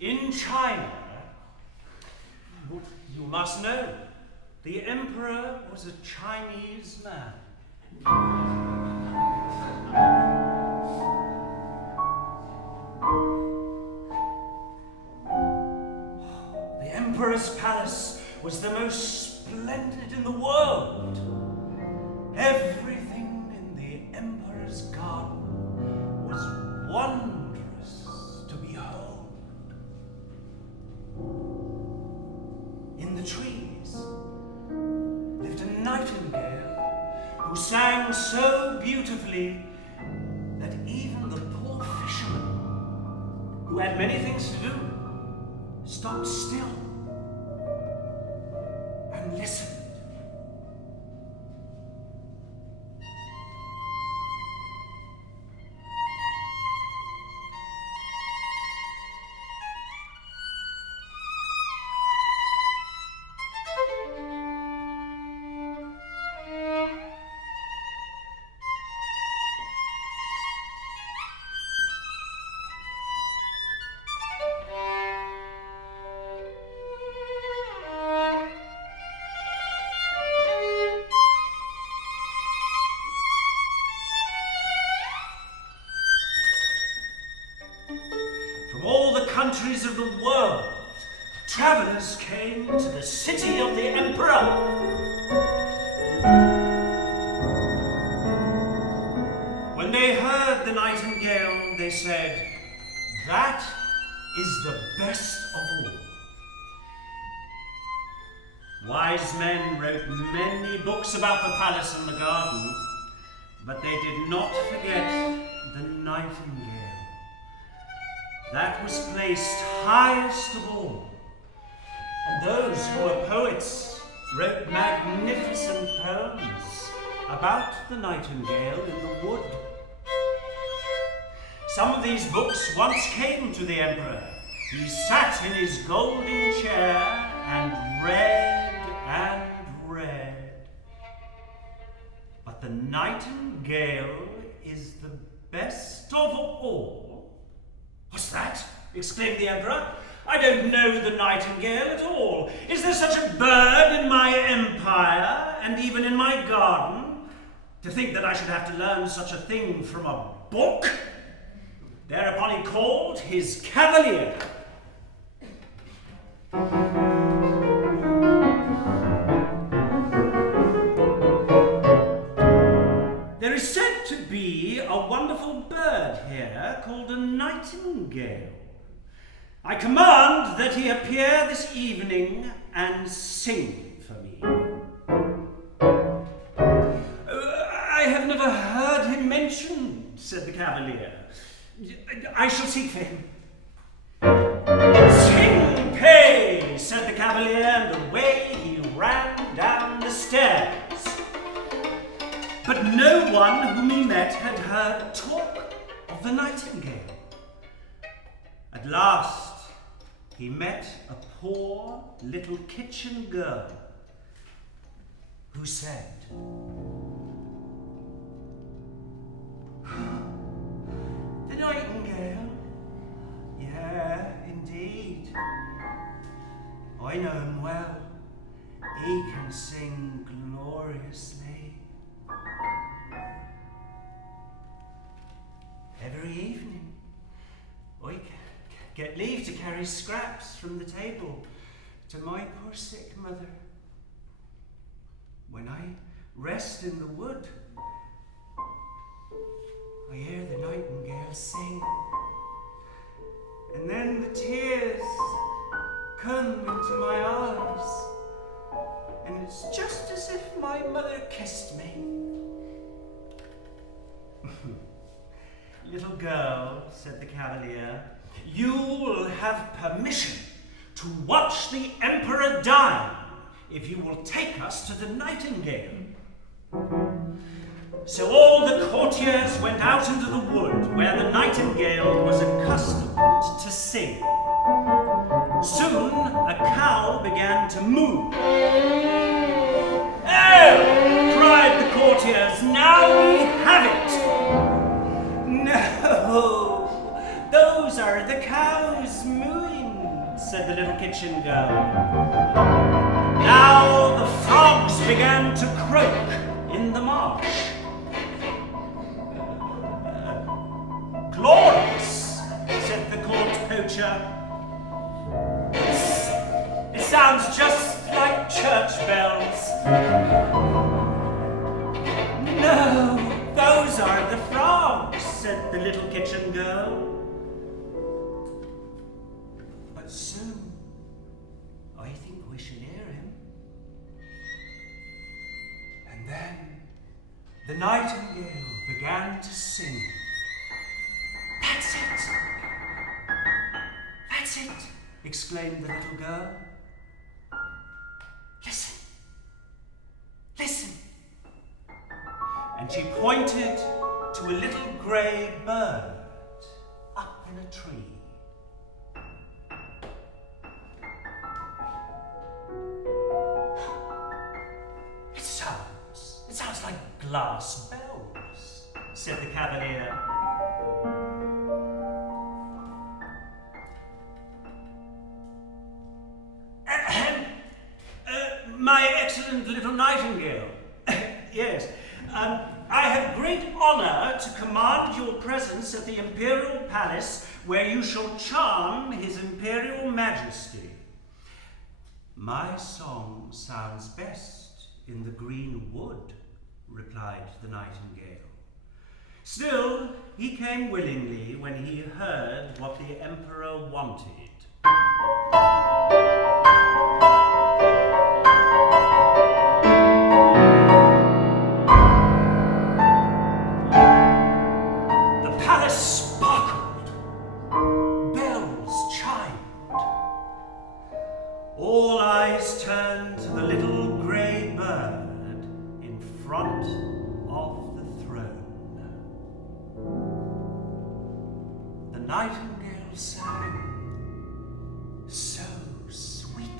In China, you must know, the emperor was a Chinese man. The emperor's palace was the most splendid in the world. Everything in the emperor's garden was wondrous to behold. In the trees lived a nightingale who sang so beautifully that even the poor fisherman, who had many things to do, stopped still and listened. Countries of the world, travelers came to the city of the emperor. When they heard the nightingale, they said, "That is the best of all." Wise men wrote many books about the palace and the garden, but they did not forget the nightingale. That was placed highest of all. And those who were poets wrote magnificent poems about the nightingale in the wood. Some of these books once came to the emperor. He sat in his golden chair and read and read. But the nightingale is the best of all. "What's that?" exclaimed the emperor. "I don't know the nightingale at all. Is there such a bird in my empire and even in my garden? To think that I should have to learn such a thing from a book." Thereupon he called his cavalier. There is said to be a wonderful bird here called a nightingale. I command that he appear this evening and sing for me. "I have never heard him mentioned," said the cavalier. "I shall seek for him." "Sing pay," said the cavalier, and away he ran down the stairs. But no one whom he met had heard talk of the nightingale. At last he met a poor little kitchen girl who said, "The nightingale? Yeah, indeed. I know him well. He can sing gloriously. Every evening, I get leave to carry scraps from the table to my poor sick mother. When I rest in the wood, I hear the nightingale sing, and then the tears come into my eyes, and it's just as if my mother kissed me." "Little girl," said the cavalier, "you will have permission to watch the emperor dine if you will take us to the nightingale." So all the courtiers went out into the wood where the nightingale was accustomed to sing. Soon a cow began to moo. "Oh!" cried the courtiers, "now we have it!" "No, those are the cows mooing," said the little kitchen girl. Now the frogs began to croak in the marsh. Glorious, said the court poacher. It sounds just like church bells. No, those aren't the frogs, said the little kitchen girl. But soon, I think we should hear him. And then the nightingale began to sing. That's it! That's it! Exclaimed the little girl. Listen! Listen! And she pointed to a little grey bird up in a tree. It sounds like glass bells, said the cavalier. My excellent little nightingale. Yes. I have great honour to command your presence at the Imperial Palace, where you shall charm His Imperial Majesty. My song sounds best in the green wood, replied the nightingale. Still, he came willingly when he heard what the Emperor wanted. All eyes turned to the little grey bird in front of the throne. The nightingale sang so sweetly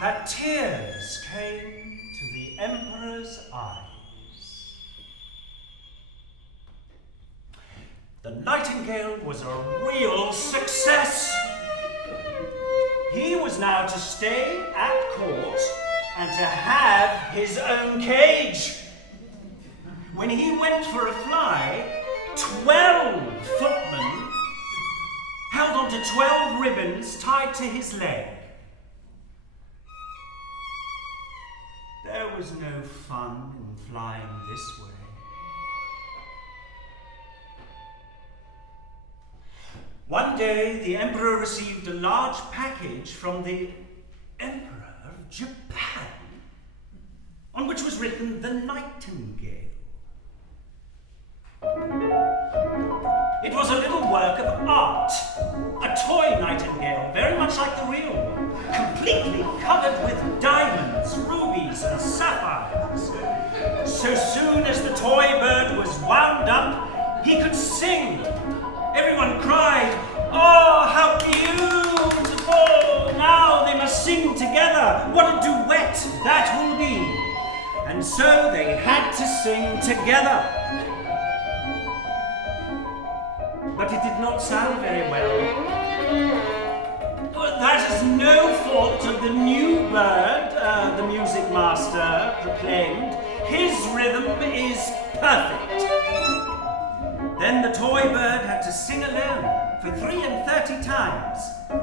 that tears came to the Emperor's eyes. The nightingale was a real success. He was now to stay at court and to have his own cage. When he went for a fly, 12 footmen held onto 12 ribbons tied to his leg. There was no fun in flying this way. One day, the Emperor received a large package from the Emperor of Japan, on which was written, "The Nightingale." It was a little work of art, a toy nightingale, very much like the real one, completely covered with diamonds, rubies, and sapphires. So soon as the toy bird was wound up, he could sing. Everyone cried, "Oh, how beautiful! Now they must sing together. What a duet that will be!" And so they had to sing together. But it did not sound very well. But that is no fault of the new bird, the music master proclaimed. His rhythm is perfect. Then the toy bird had to sing alone for 33 times.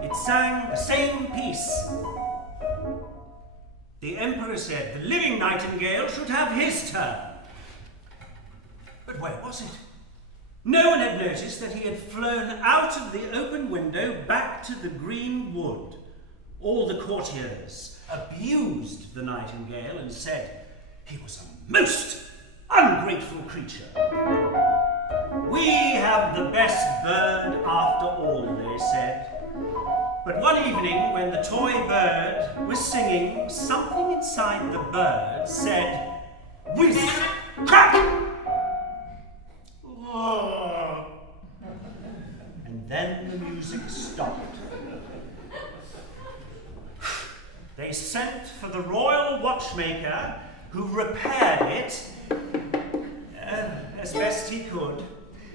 It sang the same piece. The Emperor said the living nightingale should have his turn. But where was it? No one had noticed that he had flown out of the open window back to the green wood. All the courtiers abused the nightingale and said he was a most ungrateful creature. "We have the best bird after all," they said. But one evening, when the toy bird was singing, something inside the bird said, "Whiz! Crack!" Oh. And then the music stopped. They sent for the royal watchmaker, who repaired it as best he could.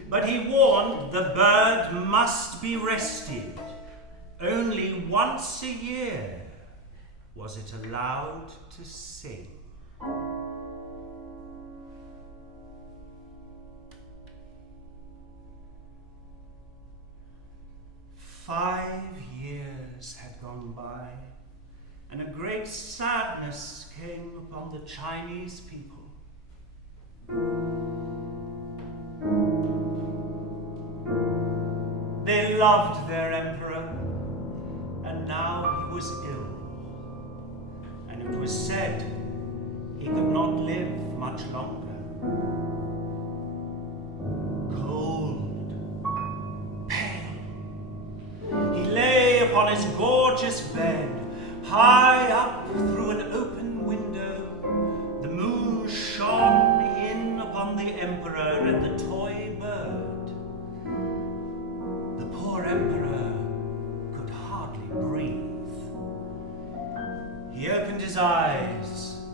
but he warned the bird must be rested. Only once a year was it allowed to sing. "5 years had gone by, and a great sadness came upon the Chinese people. They loved their emperor, and now he was ill, and it was said he could not live much longer. Cold, pale, he lay upon his gorgeous bed, high up through an open window. The moon shone in upon the emperor and the toy bird. The poor emperor could hardly breathe. He opened his eyes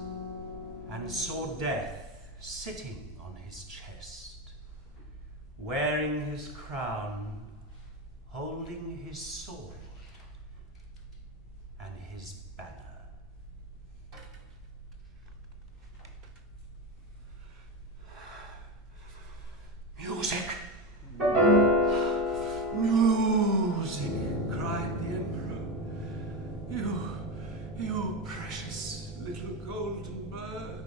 and saw death sitting on his chest, wearing his crown, holding his sword and his banner. Music! Music! Cried the emperor. You precious little golden bird.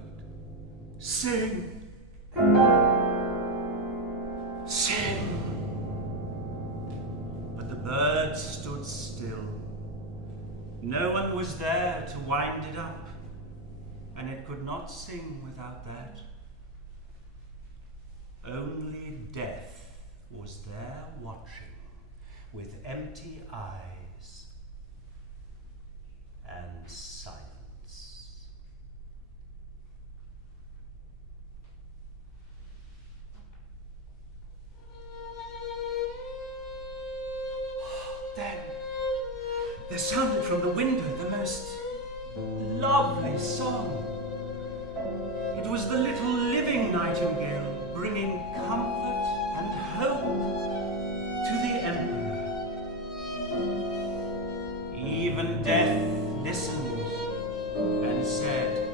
Sing! Sing! But the bird stood still. No one was there to wind it up, and it could not sing without that. Only death was there watching with empty eyes and silence. Then there sounded from the window the most lovely song. It was the little living nightingale bringing comfort and hope to the emperor. Even death listened and said,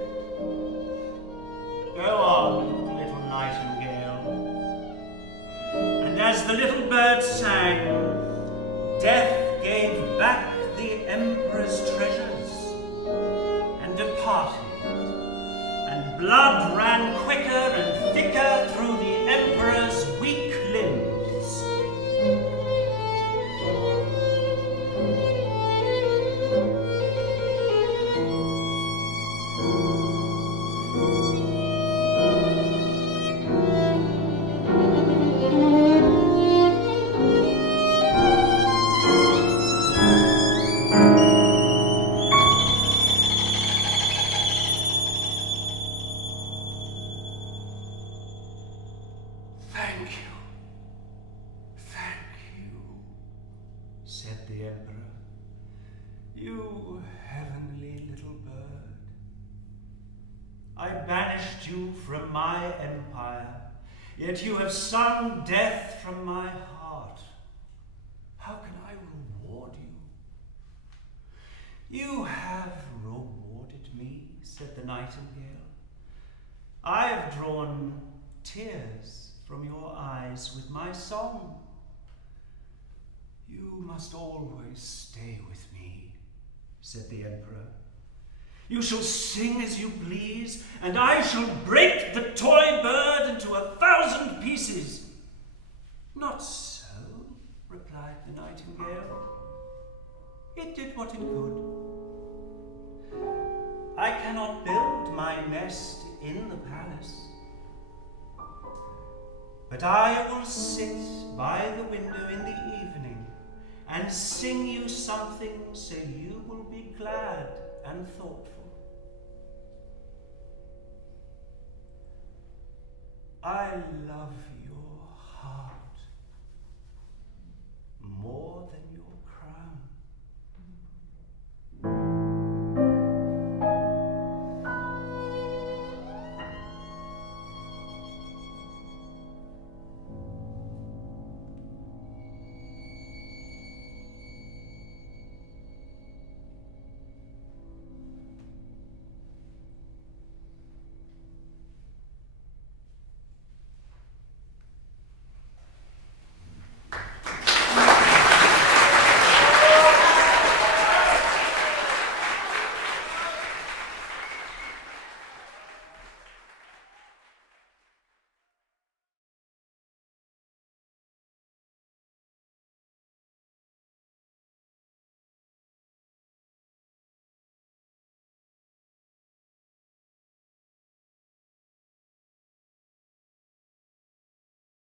"Go on, little nightingale." And as the little bird sang, death gave back the emperor's treasures and departed, and blood ran quicker and thicker through the emperor's weak limbs. Thank you, said the emperor, you heavenly little bird. I banished you from my empire, yet you have sung death from my heart. How can I reward you? You have rewarded me, said the nightingale. I have drawn tears from your eyes with my song. You must always stay with me, said the emperor. You shall sing as you please, and I shall break the toy bird into 1,000 pieces. Not so, replied the nightingale. It did what it could. I cannot build my nest in the palace, but I will sit by the window in the evening and sing you something so you will be glad and thoughtful. I love your heart